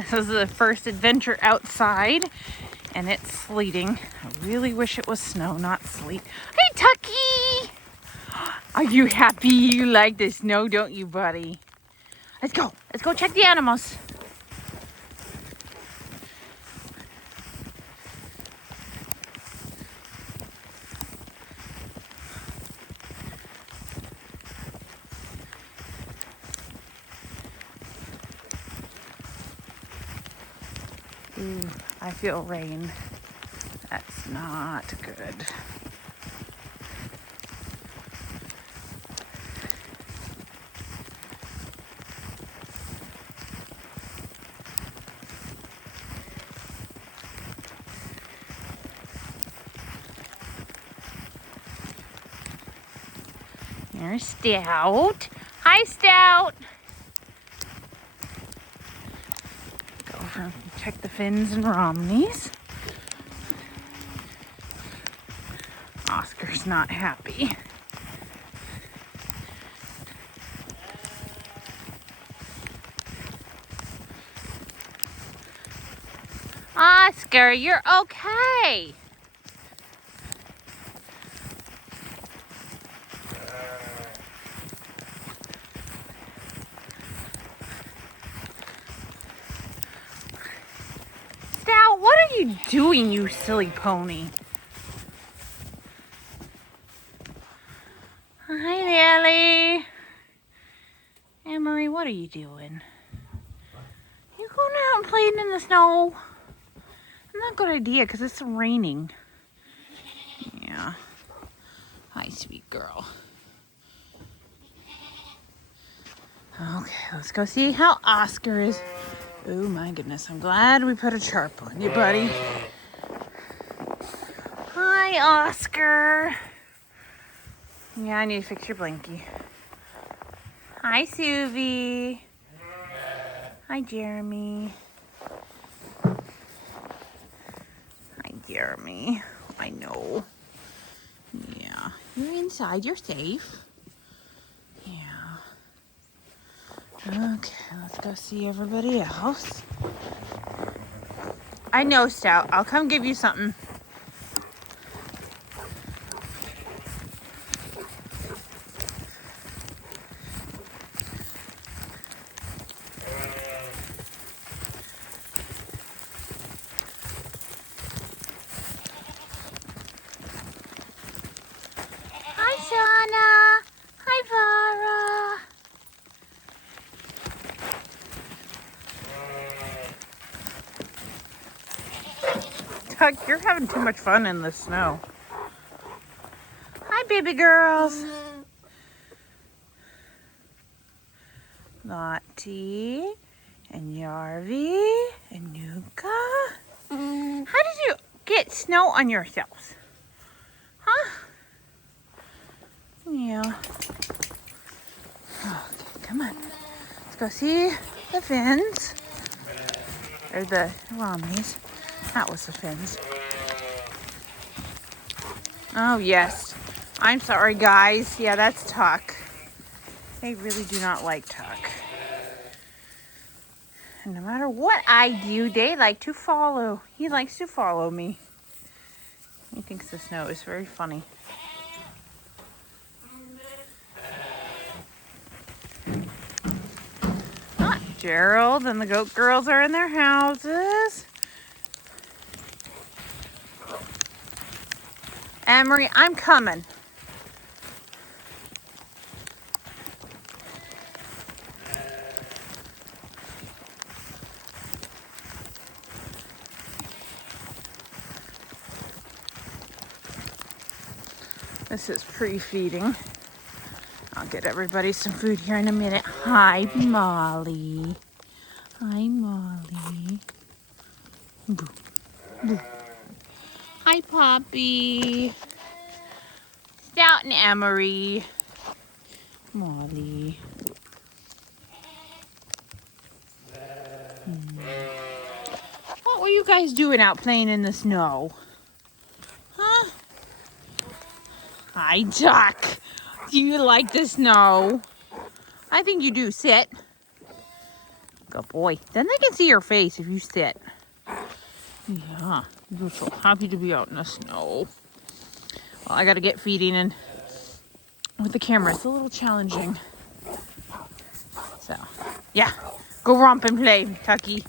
This is the first adventure outside, and it's sleeting. I really wish it was snow, not sleet. Hey, Tucky! Are you happy you like the snow, don't you, buddy? Let's go. Let's go check the animals. Ooh, I feel rain. That's not good. There's Stout. Hi, Stout. Go over and check the fins and Romneys. Oscar's not happy. Oscar, you're okay. Stout, what are you doing, you silly pony? Hi, Nellie. Anne-Marie, what are you doing? You going out and playing in the snow? Not a good idea because it's raining. Yeah. Hi, sweet girl. Okay, let's go see how Oscar is. Oh my goodness, I'm glad we put a tarp on you, buddy. Hi, Oscar. Yeah, I need to fix your blankie. Hi, Suvi. Hi, Jeremy. Hi, Jeremy. I know. Yeah, you're inside. You're safe. Yeah. Okay, let's go see everybody else. I know, Stout. I'll come give you something. Hi, Shauna. Hi, Vara. Tuck, you're having too much fun in the snow. Hi, baby girls. Lottie and Yarvi and Nuka. How did you get snow on yourselves? Huh? Yeah. Okay, come on. Let's go see the fins. Or the Romneys. That was the fins. Oh, yes. I'm sorry, guys. Yeah, that's Tuck. They really do not like Tuck. And no matter what I do, they like to follow. He likes to follow me. He thinks the snow is very funny. Gerald and the goat girls are in their houses. Anne-Marie, I'm coming. This is pre-feeding. I'll get everybody some food here in a minute. Hi, Molly. Hi, Molly. Boo. Boo. Hi, Poppy. Stout and Emery. Molly. What were you guys doing out playing in the snow? Huh? Hi, Duck. Do you like the snow? I think you do. Sit. Good boy. Then they can see your face if you sit. Yeah, you're so happy to be out in the snow. Well, I gotta get feeding, and with the camera, it's a little challenging. So, yeah, go romp and play, Tucky.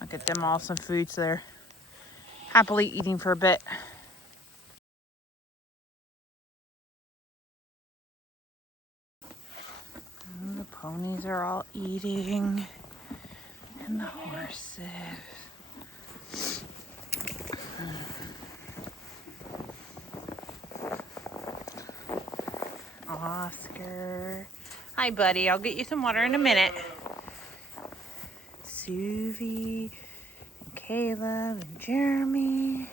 I'll get them all some food so they're happily eating for a bit. And the ponies are all eating, and the horses. Oscar. Hi, buddy. I'll get you some water in a minute. Suvi, and Caleb, and Jeremy.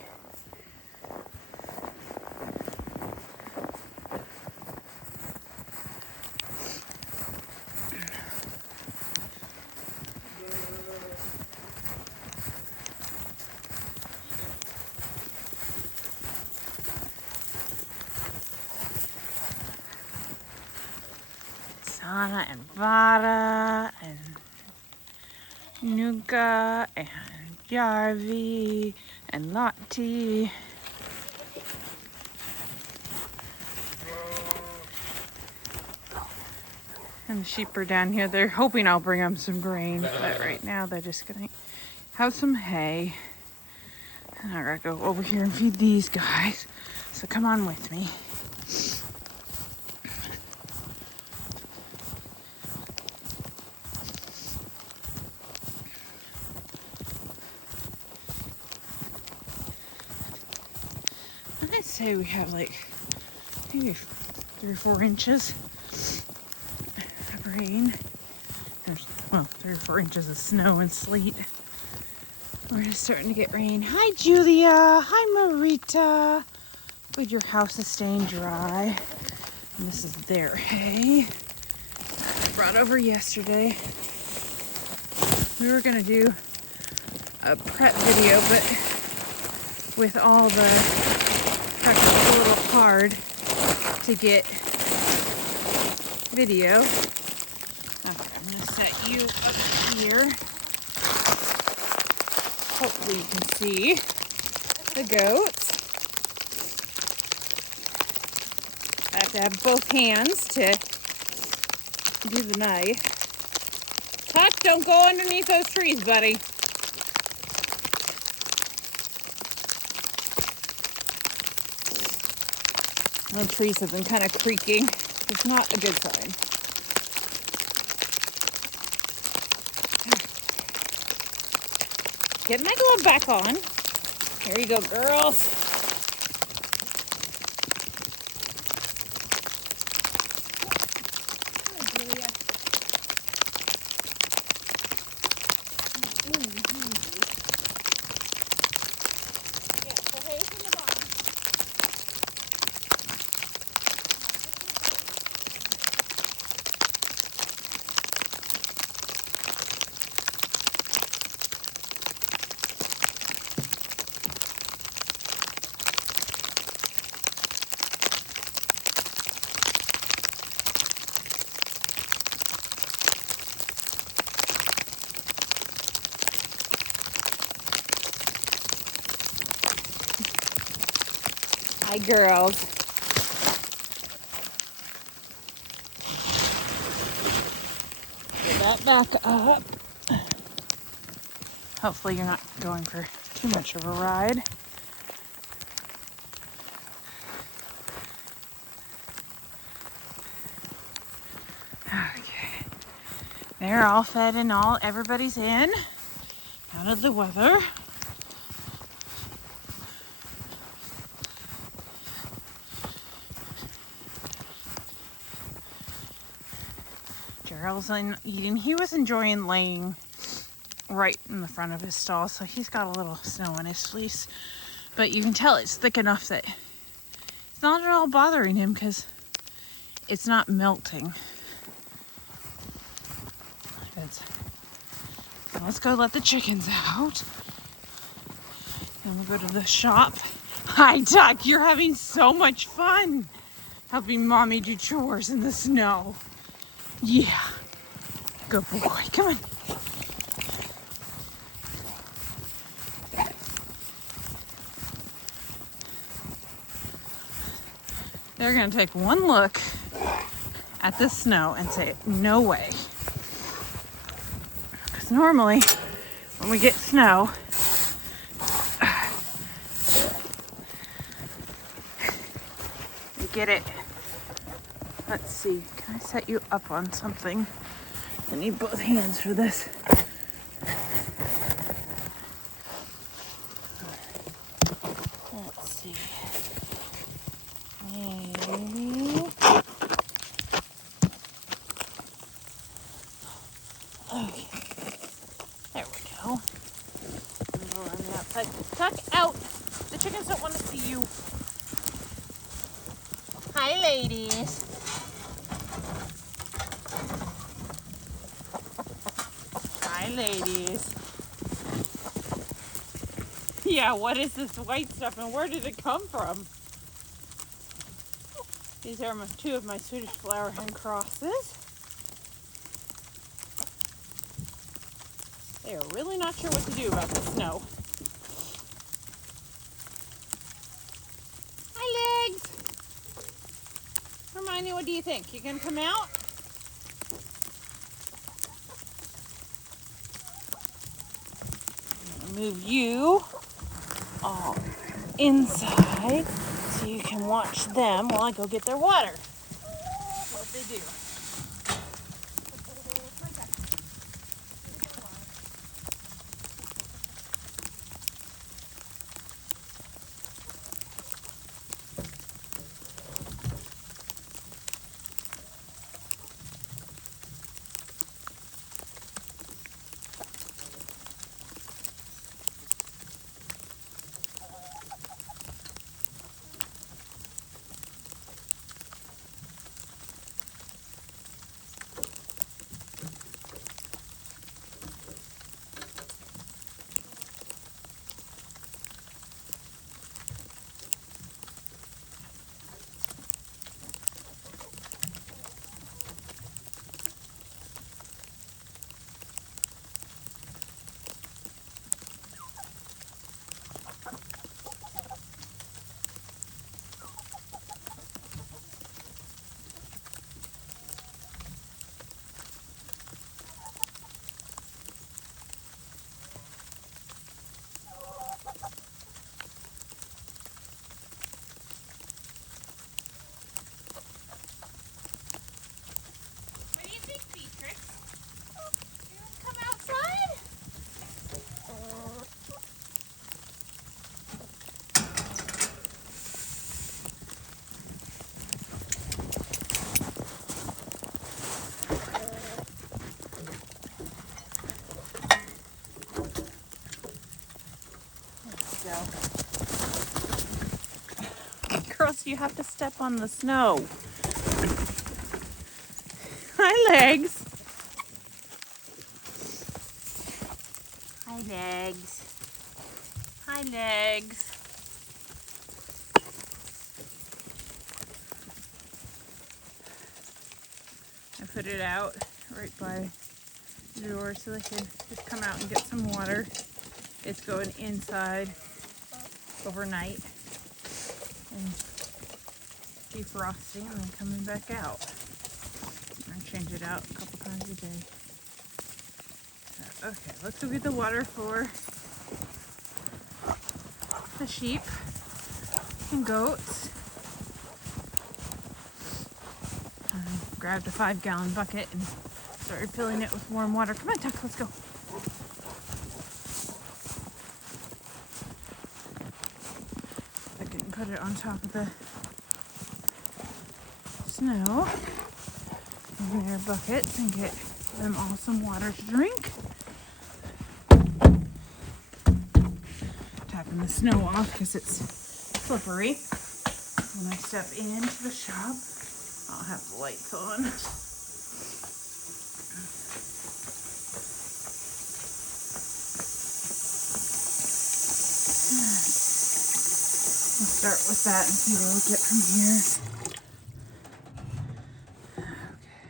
Sana and Vara and Nuka and Yarvi and Lottie. And the sheep are down here. They're hoping I'll bring them some grain, but right now they're just gonna have some hay. And I gotta go over here and feed these guys. So come on with me. I'd say we have like maybe 3 or 4 inches of rain. There's, well, 3 or 4 inches of snow and sleet. We're just starting to get rain. Hi, Julia. Hi, Marita. Good, your house is staying dry. And this is their hay. I brought over yesterday. We were gonna do a prep video, but with all the prep, it's a little hard to get video. Okay, I'm gonna set you up here. Hopefully you can see the goats. I have to have both hands to do the knife. Tuck, don't go underneath those trees, buddy. The trees have been kind of creaking. It's not a good sign. Get my glove back on. There you go, girls. Hi, girls. Get that back up. Hopefully you're not going for too much of a ride. Okay. They're all fed and everybody's in, out of the weather. Gerald's eating. He was enjoying laying right in the front of his stall, so he's got a little snow in his fleece. But you can tell it's thick enough that it's not at all bothering him because it's not melting. So let's go let the chickens out. Then we'll go to the shop. Hi, Duck. You're having so much fun helping Mommy do chores in the snow. Yeah. Good boy. Come on. They're gonna take one look at the snow and say, no way. Because normally when we get snow, we get it. Let's see, can I set you up on something? I need both hands for this. Let's see. Maybe. Okay. There we go. A little on the outside. Tuck out. The chickens don't want to see you. Hi, ladies. Hi, ladies. Yeah, what is this white stuff and where did it come from? These are two of my Swedish Flower Hen crosses. They are really not sure what to do about the snow. Hi, Legs. Hermione, what do you think? You gonna come out? I'm gonna move you all inside so you can watch them while I go get their water. That's what they do. Girls, you have to step on the snow. Hi, Legs. Hi, Legs. Hi, Legs. I put it out right by the door so they can just come out and get some water. It's going inside overnight and defrosting and then coming back out. I change it out a couple times a day. Okay, let's go get the water for the sheep and goats. I grabbed a 5-gallon bucket and started filling it with warm water. Come on, Tuck, let's go. I can put it on top of the snow in their buckets and get them all some water to drink. Tapping the snow off because it's slippery. When I step into the shop, I'll have the lights on. We'll start with that and see where we get from here.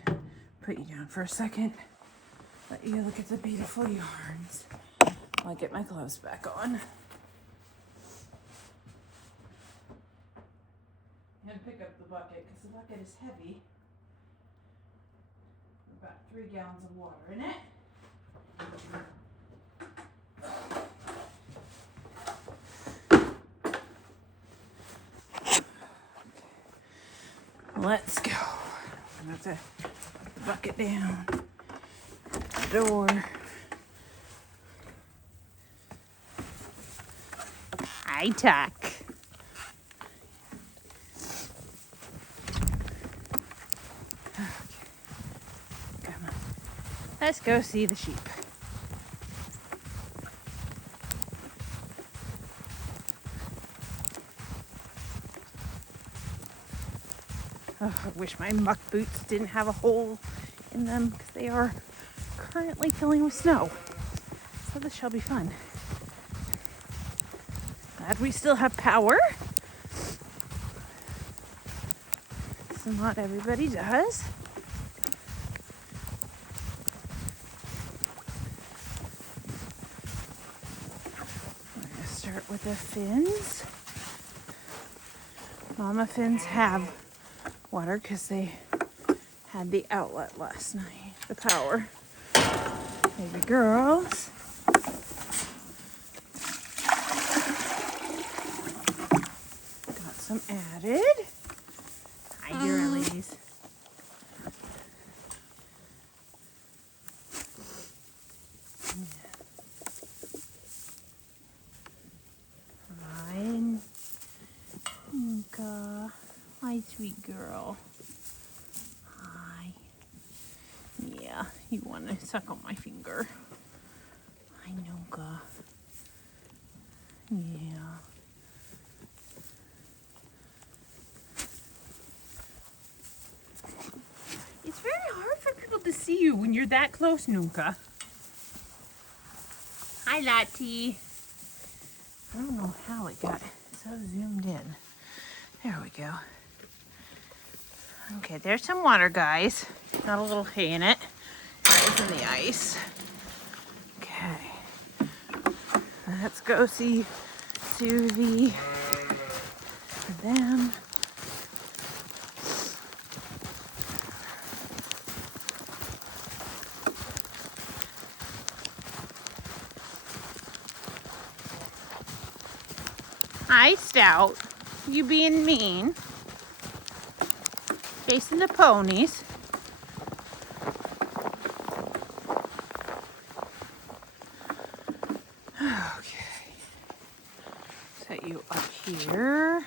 Okay, put you down for a second. Let you look at the beautiful yarns while I get my gloves back on. And pick up the bucket because the bucket is heavy. About 3 gallons of water in it. Let's go. I'm going to have to put the bucket down. The door. Hi, Tuck. Okay. Come on. Let's go see the sheep. Oh, I wish my muck boots didn't have a hole in them because they are currently filling with snow. So this shall be fun. Glad we still have power. So not everybody does. We're going to start with the fins. Mama fins have water because they had the outlet last night, the power. Baby girls. Got some added. Hi, girlies. Hi, Inka. Hi, sweet girl. Hi. Yeah, you want to suck on my finger. Hi, Nunca. Yeah. It's very hard for people to see you when you're that close, Nunca. Hi, Lottie. I don't know how it got so zoomed in. There we go. Okay, there's some water, guys. Got a little hay in it. It's in the ice. Okay. Let's go see Susie for them. Hi, Stout. You being mean. Chasing the ponies. Okay. Set you up here.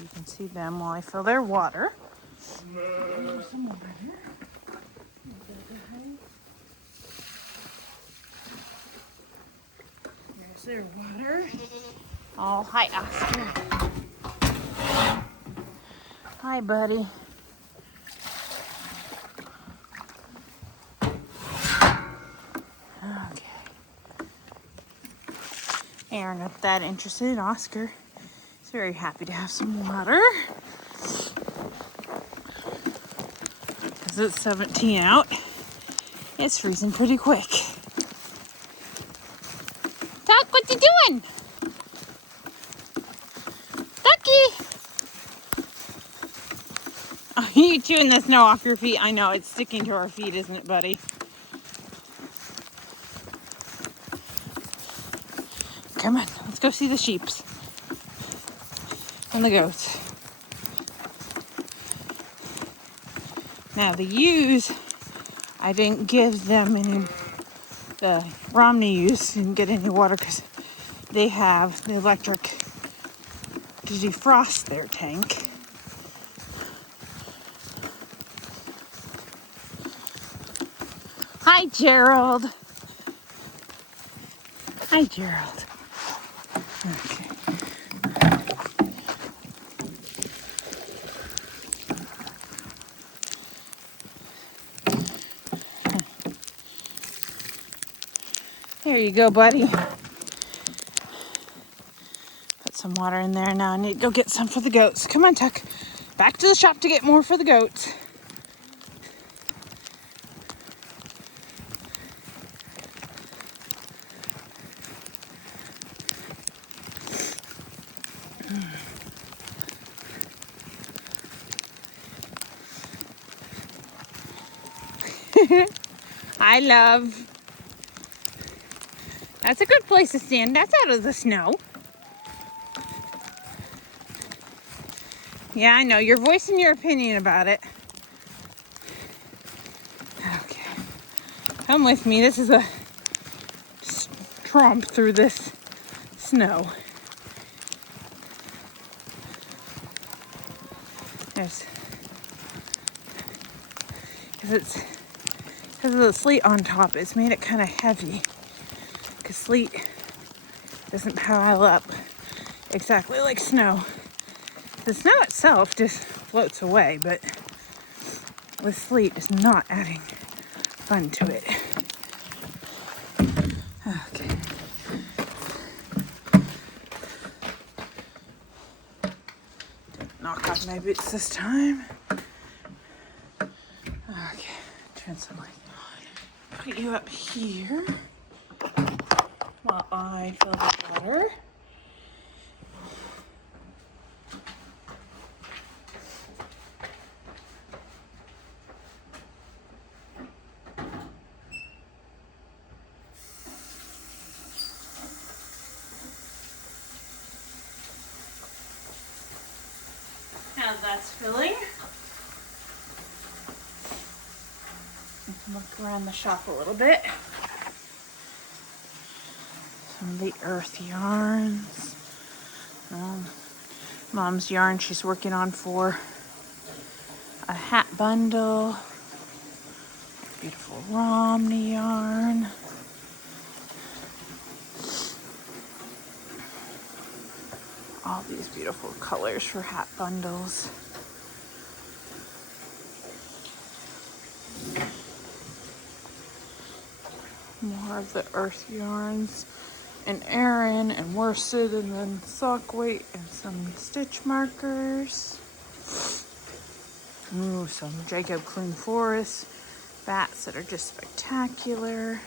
You can see them while I fill their water. There's some water. There's their water. Oh, hi, Oscar. Hi, buddy. Okay. Aaron not that interested in Oscar. He's very happy to have some water. Because it's 17 out. It's freezing pretty quick. Tuck, what you doing? Tucky! Oh, you chewing the snow off your feet. I know, it's sticking to our feet, isn't it, buddy? Come on, let's go see the sheeps. And the goats. Now, the ewes, I didn't give them any, the Romney ewes didn't get any water because they have the electric to defrost their tank. Hi, Gerald. Hi, Gerald. Okay. There you go, buddy. Put some water in there now. I need to go get some for the goats. Come on, Tuck. Back to the shop to get more for the goats. I love. That's a good place to stand. That's out of the snow. Yeah, I know. You're voicing your opinion about it. Okay. Come with me. This is a tromp through this snow. There's, because of the sleet on top, it's made it kind of heavy. Because sleet doesn't pile up exactly like snow. The snow itself just floats away, but with sleet, it's not adding fun to it. Okay. Didn't knock off my boots this time. Okay, turn some light on. Put you up here while I fill the water. Now that's filling. Look around the shop a little bit. Some of the earth yarns. Mom's yarn she's working on for a hat bundle. Beautiful Romney yarn. All these beautiful colors for hat bundles. More of the earth yarns. And Aran and worsted, and then sock weight and some stitch markers. Ooh, some Jacob Clean Forest bats that are just spectacular.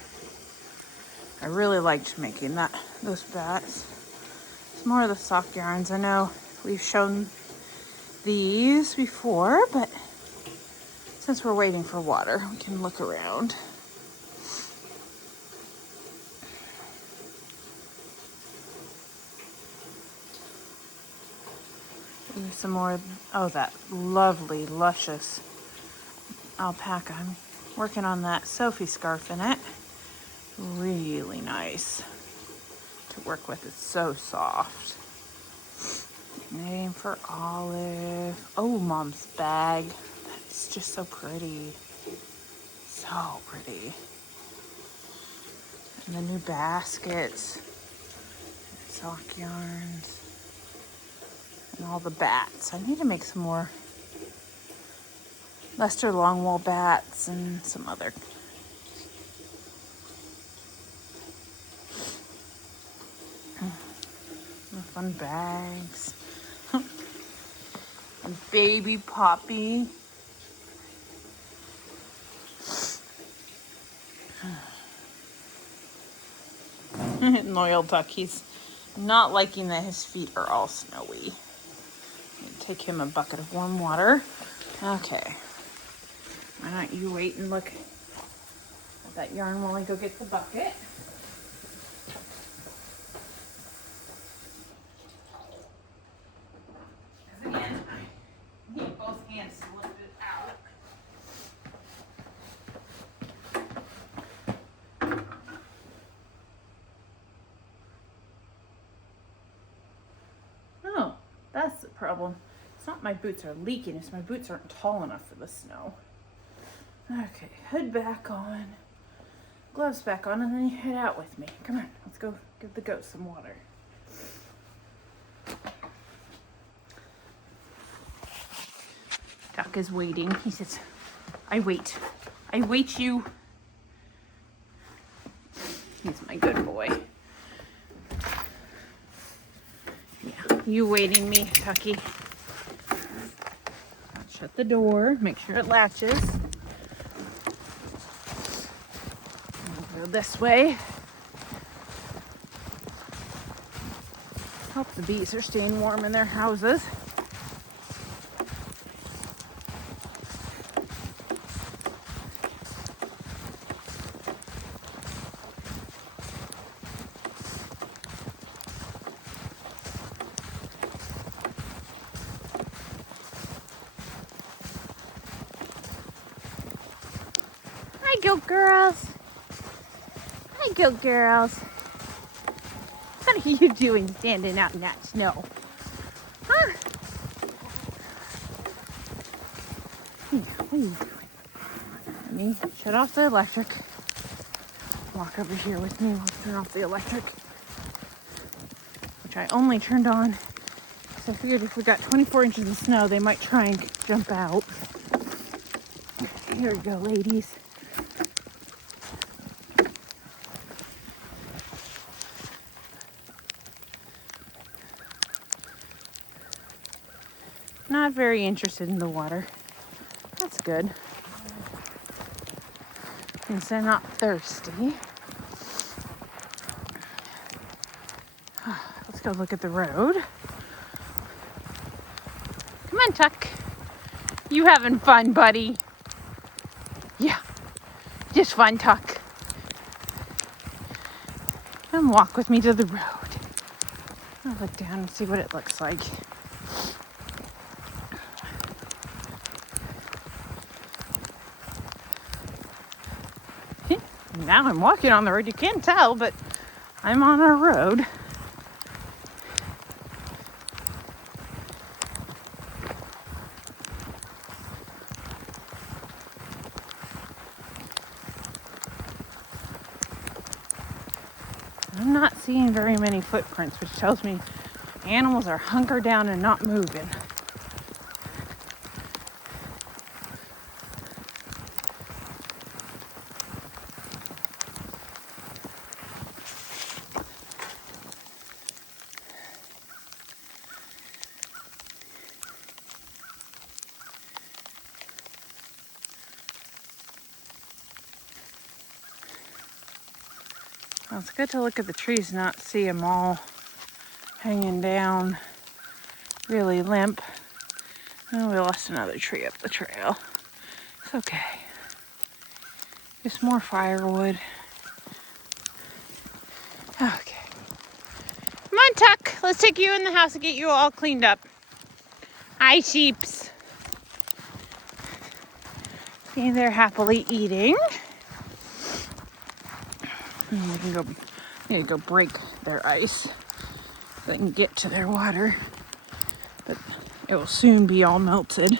I really liked making those bats. It's more of the sock yarns. I know we've shown these before, but since we're waiting for water, we can look around. Some more, oh, that lovely, luscious alpaca. I'm working on that Sophie scarf in it. Really nice to work with. It's so soft. Name for Olive. Oh, Mom's bag. That's just so pretty. So pretty. And the new baskets. Sock yarns. And all the bats. I need to make some more Leicester Longwool bats and some other. Fun bags. And baby Poppy. Loyal Duck. He's not liking that his feet are all snowy. Take him a bucket of warm water. Okay. Why don't you wait and look at that yarn while I go get the bucket? Because again, I need both hands to lift it out. Oh, that's the problem. It's not my boots are leaking, it's my boots aren't tall enough for the snow. Okay, hood back on, gloves back on, and then you head out with me. Come on, let's go give the goat some water. Duck is waiting. He says, I wait you. He's my good boy. Yeah, you waiting me, Tucky. Shut the door, make sure it latches. I'll go this way. Hope the bees are staying warm in their houses. goat girls. Hi, goat girls. What are you doing standing out in that snow? Huh? Yeah, what are you doing? Let me shut off the electric. Walk over here with me. We'll turn off the electric, which I only turned on because I figured if we got 24 inches of snow, they might try and jump out. Here we go, ladies. Not very interested in the water. That's good. Since they're not thirsty. Let's go look at the road. Come on, Tuck. You having fun, buddy? Yeah, just fun, Tuck. Come walk with me to the road. I'll look down and see what it looks like. Now I'm walking on the road. You can't tell, but I'm on a road. I'm not seeing very many footprints, which tells me animals are hunkered down and not moving. Well, it's good to look at the trees, not see them all hanging down, really limp. Oh, we lost another tree up the trail. It's okay. Just more firewood. Okay. Come on, Tuck. Let's take you in the house and get you all cleaned up. Hi, sheeps. See, they're happily eating. We can go break their ice so they can get to their water. But it will soon be all melted.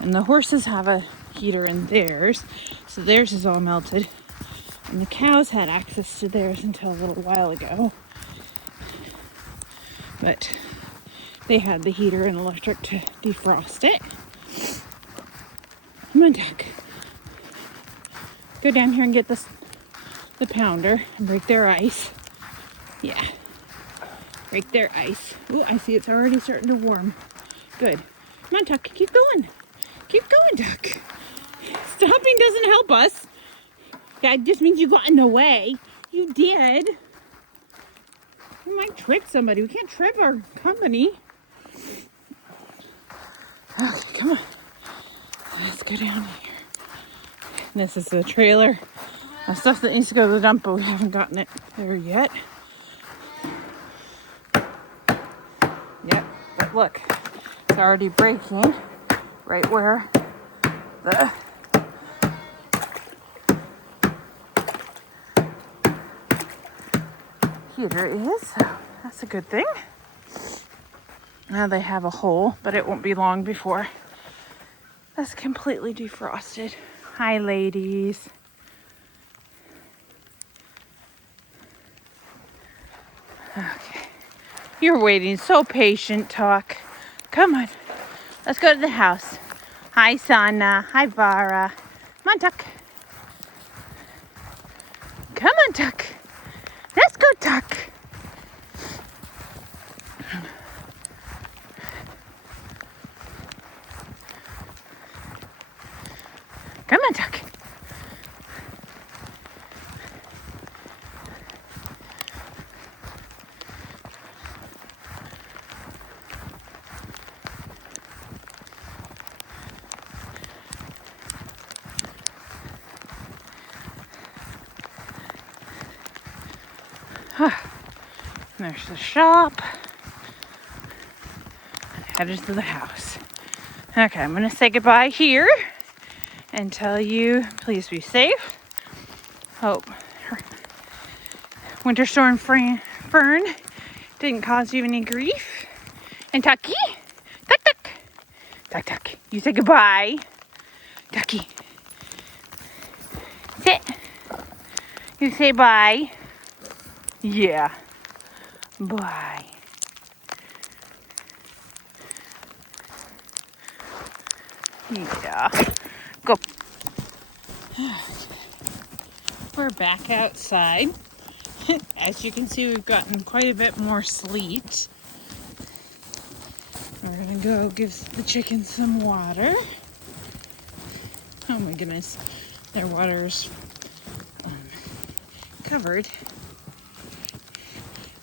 And the horses have a heater in theirs, so theirs is all melted. And the cows had access to theirs until a little while ago. But they had the heater and electric to defrost it. Come on, Doc. Go down here and get the pounder and break their ice. Yeah. Break their ice. Ooh, I see it's already starting to warm. Good. Come on, Tuck. Keep going. Keep going, Tuck. Stopping doesn't help us. That just means you got in the way. You did. You might trick somebody. We can't trip our company. Okay, come on. Let's go down here. This is the trailer of stuff that needs to go to the dump, but we haven't gotten it there yet. Yep, but look, it's already breaking right where the heater is, so that's a good thing. Now they have a hole, but it won't be long before that's completely defrosted. Hi, ladies. Okay. You're waiting so patient, Tuck. Come on. Let's go to the house. Hi, Sana. Hi, Vara. Come on, Tuck. Come on, Tuck. Let's go, Tuck. Come on, Tuck. There's the shop. Headed to the house. Okay, I'm going to say goodbye here. and tell you, please be safe. Hope Winter Storm Fern didn't cause you any grief. And Tucky, tuck tuck, tuck tuck. You say goodbye, Tucky. Sit. You say bye. Yeah. Bye. Yeah. Go. We're back outside. As you can see, we've gotten quite a bit more sleet. We're gonna go give the chickens some water. Oh my goodness, their water's covered.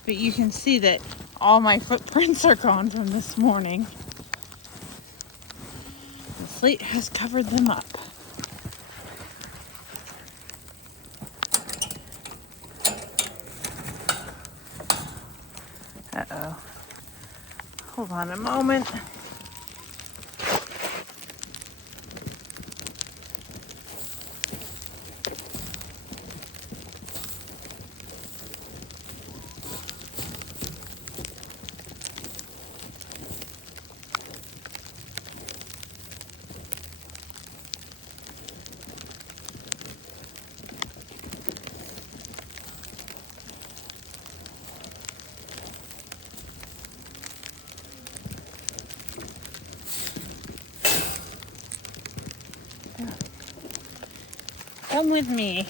But you can see that all my footprints are gone from this morning. The sleet has covered them up. Uh-oh. Hold on a moment. Come with me.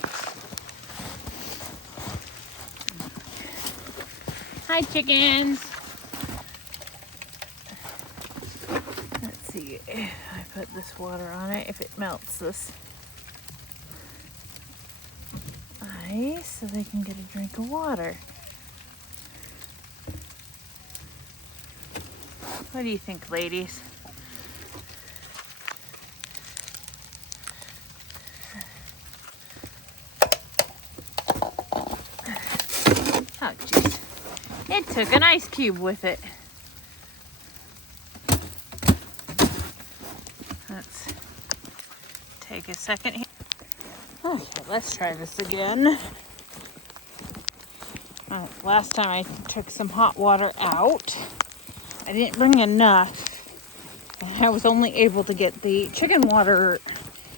Hi, chickens. Let's see if I put this water on it, if it melts this ice so they can get a drink of water. What do you think, ladies? Oh, jeez. It took an ice cube with it. Let's take a second here. Okay, let's try this again. Last time I took some hot water out. I didn't bring enough. And I was only able to get the chicken water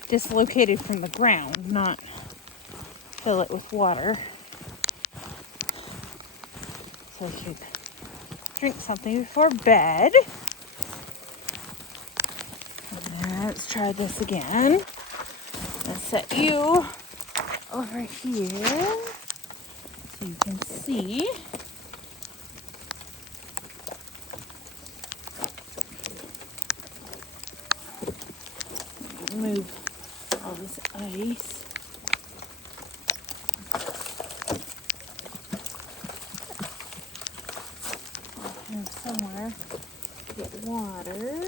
dislocated from the ground, not fill it with water. So I could drink something before bed. Let's try this again. Let's set you over here so you can see. Move all this ice. And somewhere to get water.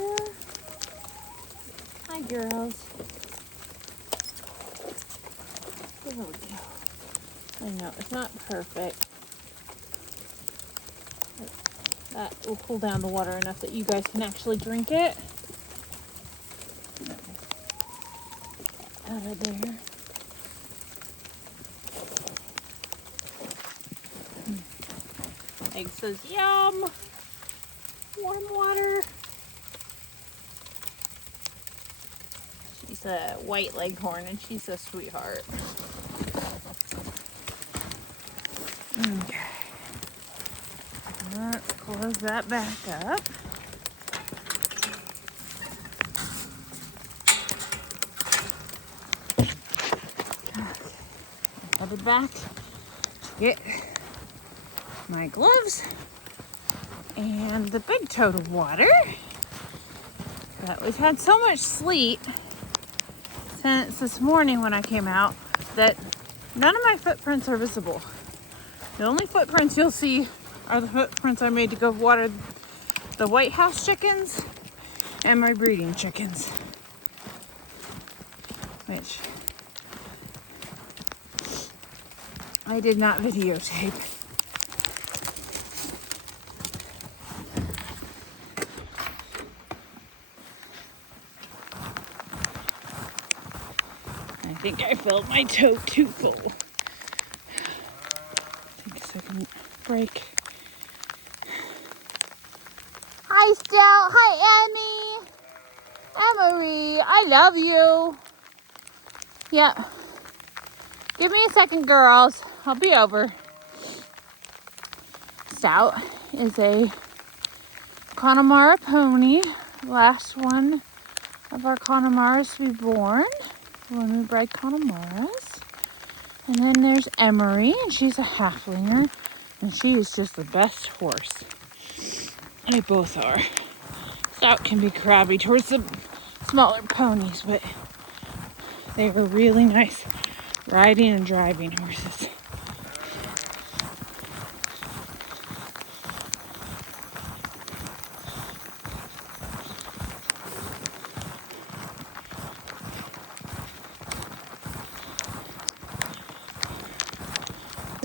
Hi, girls. There we go. I know it's not perfect. But that will cool down the water enough that you guys can actually drink it. Out of there. Egg says, yum! Warm water. She's a white leghorn and she's a sweetheart. Okay. Let's close that back up. Headed back to get my gloves and the big tote of water. But we've had so much sleet since this morning when I came out that none of my footprints are visible. The only footprints you'll see are the footprints I made to go water the White House chickens and my breeding chickens, which I did not videotape. think I filled my tote too full. Take a second break. Hi, Stel. Hi, Emmy. Emery, I love you. Yeah. Give me a second, girls. I'll be over. Stout is a Connemara pony. Last one of our Connemaras to be born when we bred Connemaras. And then there's Emery, and she's a Haflinger. And she is just the best horse. They both are. Stout can be crabby towards the smaller ponies, but they were really nice riding and driving horses.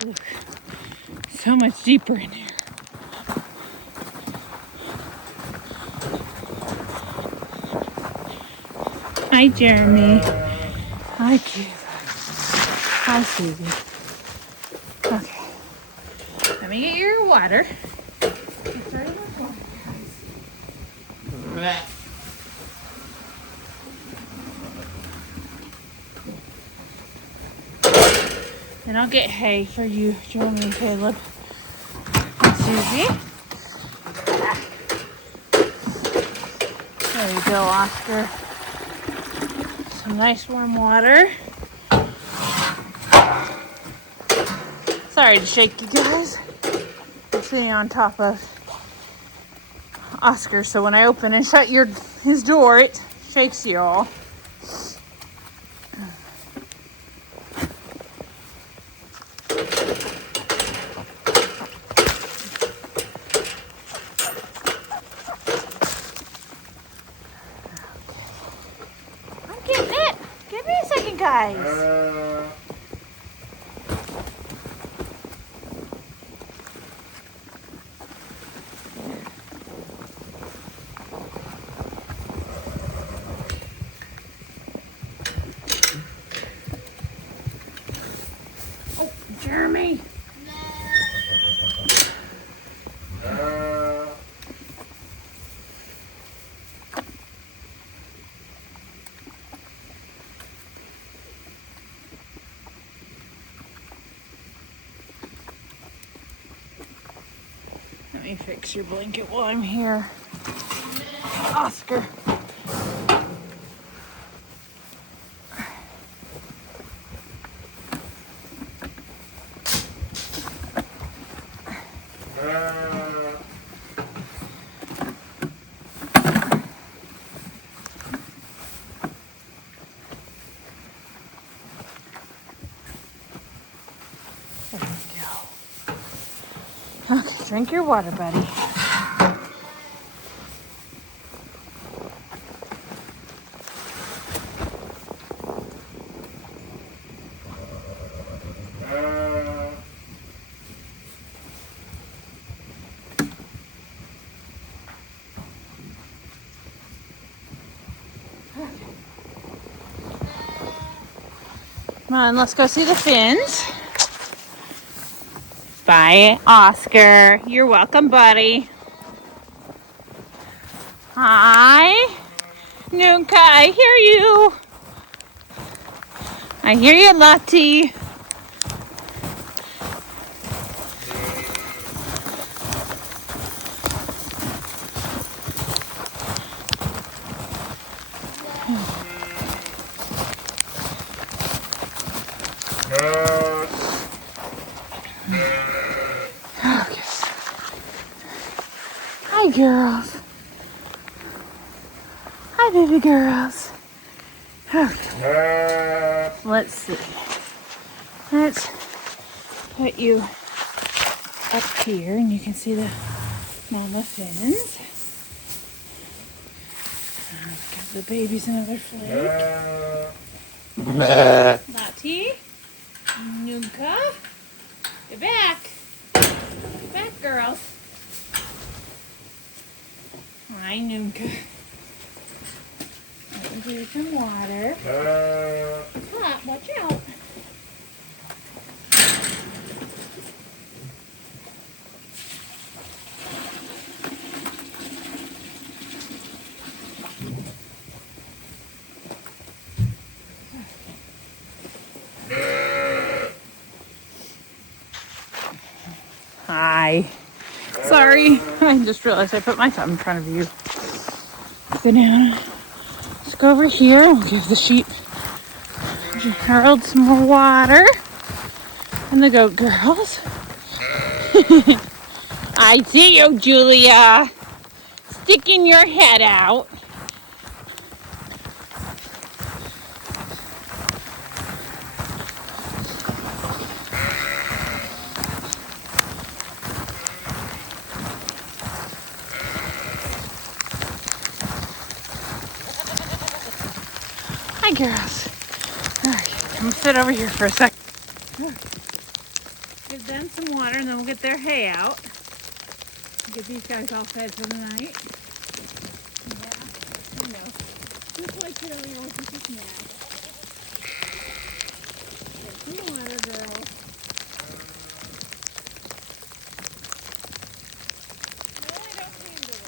Ugh, so much deeper in here. Hi, Jeremy. Hi, Keith. Hi, Susie. Okay. Let me get your water. And I'll get hay for you, Jeremy and Caleb. And Susie. There you go, Oscar. Some nice warm water. Sorry to shake you guys. I'm sitting on top of Oscar, so when I open and shut his door, it shakes you all. I'm getting it. Give me a second, guys. Jeremy. Let me fix your blanket while I'm here. Oscar. There we go. Okay, drink your water, buddy. Come on, let's go see the fins. Bye, Oscar. You're welcome, buddy. Hi. Nuka, I hear you. I hear you, Lottie. Okay. Hi, girls. Hi, baby girls. Okay. Let's see. Let's put you up here, and you can see the mama fins. Give the babies another flake. Lottie. Nuka. Get back. Get back, girls. Hi, Nuka. Here's some water. It's hot, watch out. Hi. Sorry, I just realized I put my thumb in front of you. Go down. Let's go over here. We'll give the sheep Harold some more water. And the goat girls. I see you, Julia. Sticking your head out. Hi, girls. All right, come sit over here for a sec. Give them some water and then we'll get their hay out. Get these guys all fed for the night. Yeah, I know. Just like earlier with the snack. Get some water, girls. Really don't seem to it.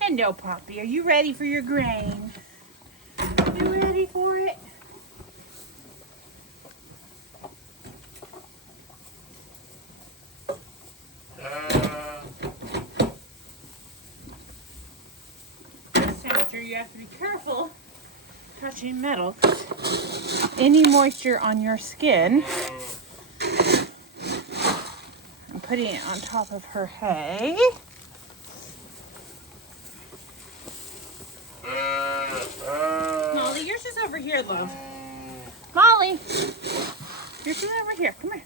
Hello, Poppy. Are you ready for your grain? You ready for it? This temperature, you have to be careful touching metal. Any moisture on your skin. I'm putting it on top of her hay. Molly, yours is over here, love. Molly, yours is over here. Come here.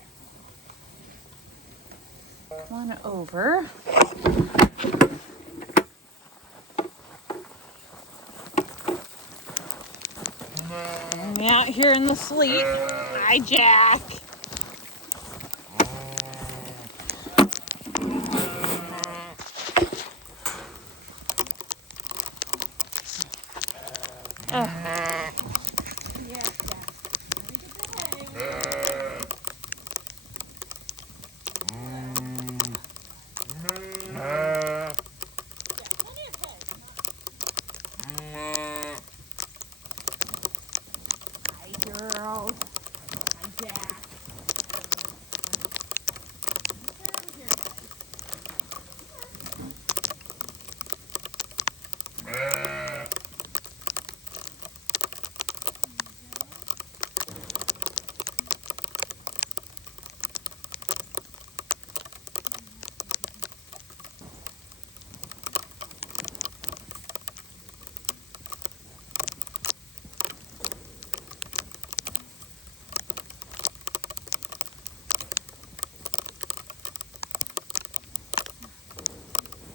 Come on over. Me out here in the sleet. Hi, Jack. Yes, Jack. Let me get the hay. Girls. Hi, Jack.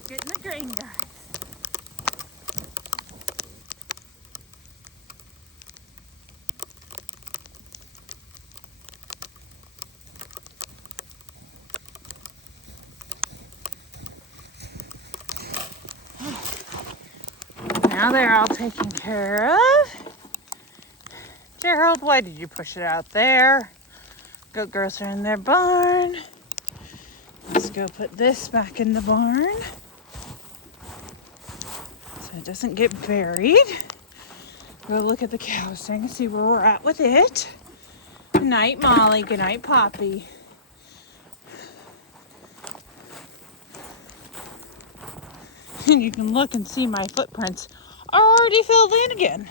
Getting the grain, guys. Now they're all taken care of. Gerald, why did you push it out there? Goat girls are in their barn. Let's go put this back in the barn so it doesn't get buried. Go look at the cow thing and see where we're at with it. Good night, Molly. Good night, Poppy. And you can look and see my footprints are already filled in again.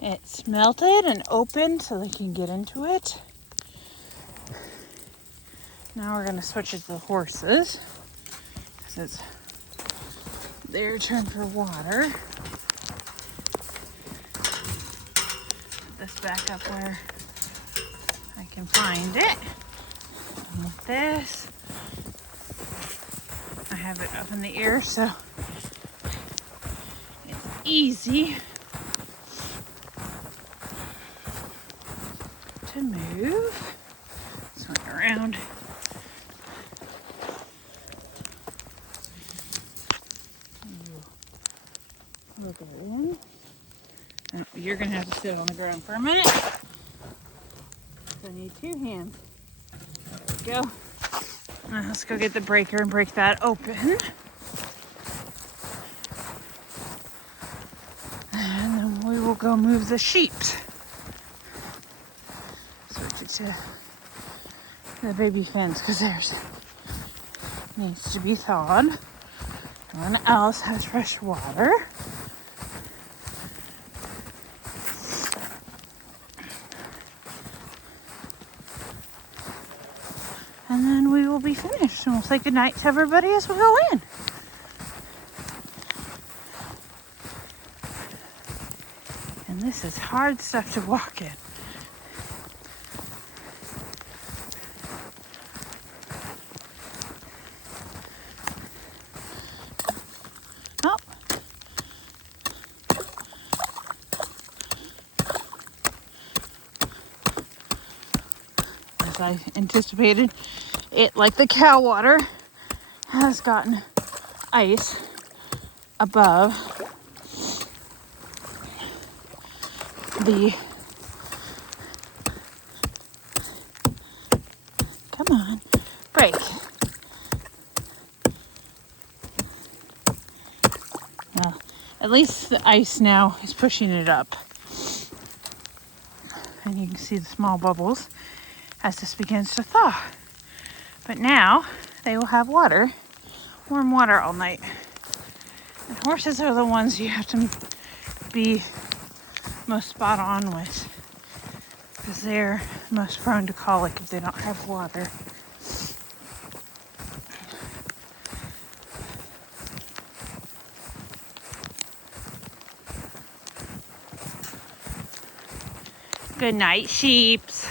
It's melted and open so they can get into it. Now we're going to switch it to the horses because it's their turn for water. Put this back up where I can find it. And with this, have it up in the air so it's easy to move. Swing around. We'll go in. Oh, you're gonna have to sit on the ground for a minute. I need 2 hands. There we go. Now let's go get the breaker and break that open. And then we will go move the sheep. Switch it to the baby fence because theirs needs to be thawed. No one else has fresh water. And then we will be finished and we'll say goodnight to everybody as we go in. And this is hard stuff to walk in. Oh. As I anticipated, it, like the cow water, has gotten ice above the, come on, break. Well, at least the ice now is pushing it up. And you can see the small bubbles as this begins to thaw. But now they will have water, warm water all night. And horses are the ones you have to be most spot on with because they're most prone to colic if they don't have water. Good night, sheeps.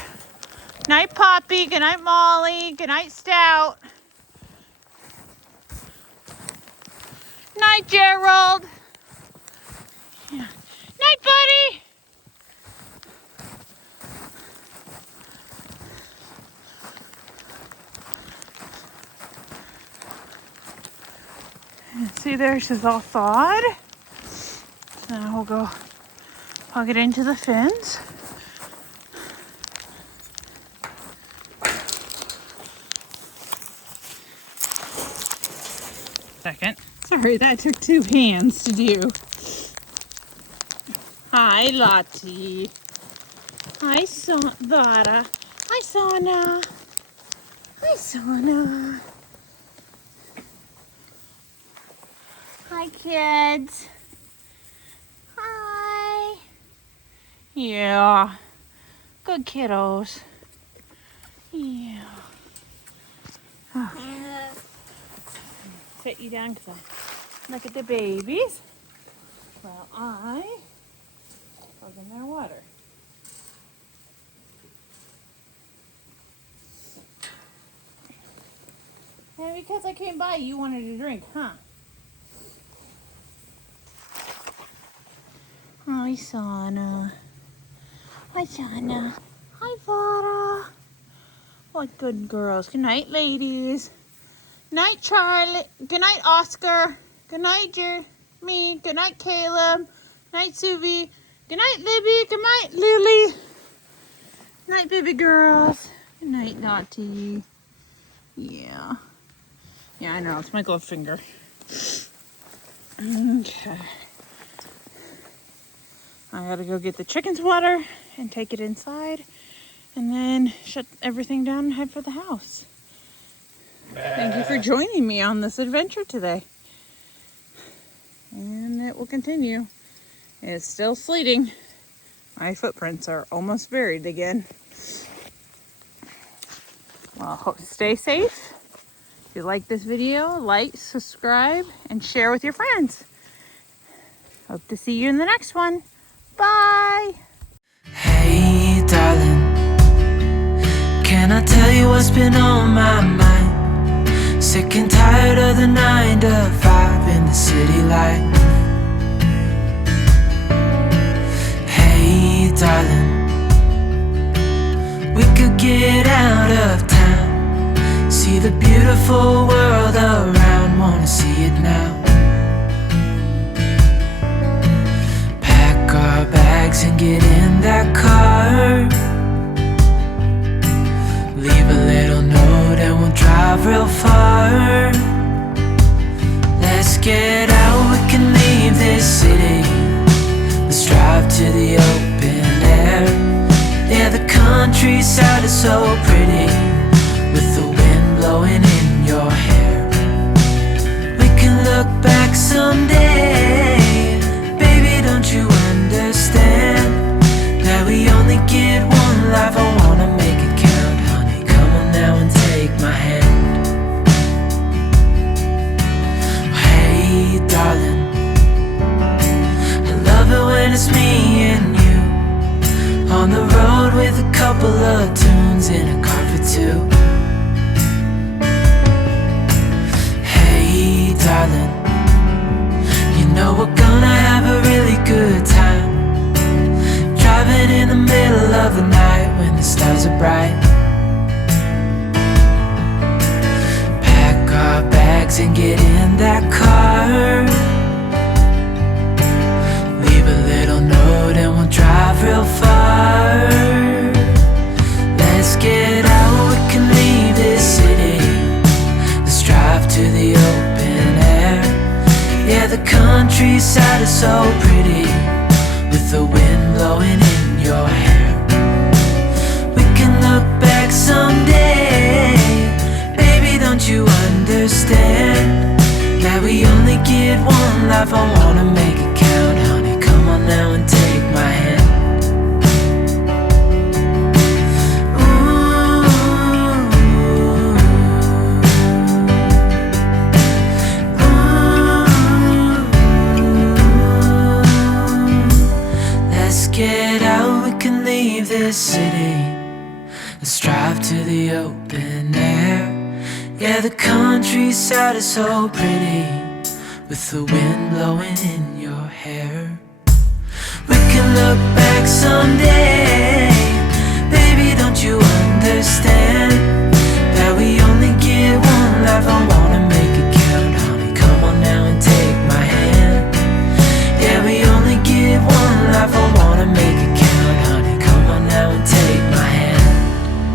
Night, Poppy. Good night, Molly. Good night, Stout. Night, Gerald. Yeah. Night, buddy. And see there, she's all thawed. Now we'll go plug it into the fins. Second. Sorry, that took 2 hands to do. Hi, Lottie. Hi, Vara. Hi, Sana. Hi, Sana. Hi, kids. Hi. Yeah. Good kiddos. Yeah. Oh. Sit you down because I look at the babies while I plug in their water. And because I came by, you wanted a drink, huh? Hi, Sana. Hi, Sana. Hi, Vara. What good girls. Good night, ladies. Night, Charlie. Good night, Oscar. Good night, Jeremy. Good night, Caleb. Night, Suvi. Good night, Libby. Good night, Lily. Night, baby girls. Good night, Dottie. Yeah. Yeah, I know. It's my glove finger. Okay. I gotta go get the chickens water and take it inside and then shut everything down and head for the house. Thank you for joining me on this adventure today. And it will continue. It's still sleeting. My footprints are almost buried again. Well, hope to stay safe. If you like this video, like, subscribe, and share with your friends. Hope to see you in the next one. Bye. Hey, darling, can I tell you what's been on my mind? sick and tired of the 9 to 5 in the city life. Hey darling, we could get out of town, see the beautiful world around, wanna see it now. Pack our bags and get in that car, leave a little note and we'll drive real far. Let's get out, we can leave this city. Let's drive to the open air. Yeah, the countryside is so pretty, with the wind blowing in your hair. We can look back someday. Baby, don't you understand that we only get one life? I wanna make it count, honey. Come on now and take my hand. Hey darling, I love it when it's me and you on the road with a couple of tunes in a car for two. Hey darling, you know we're gonna have a really good time, driving in the middle of the night when the stars are bright. Pack our bags and get in that car, leave a little note and we'll drive real far. Let's get out, we can leave this city. Let's drive to the open air. Yeah, the countryside is so pretty, with the wind blowing in your hair. We can look back someday. Baby, don't you understand that we only get one life? I wanna make it count, honey. Come on now and take my hand. Get out, we can leave this city. Let's drive to the open air. Yeah, the countryside is so pretty, with the wind blowing in your hair. We can look back someday.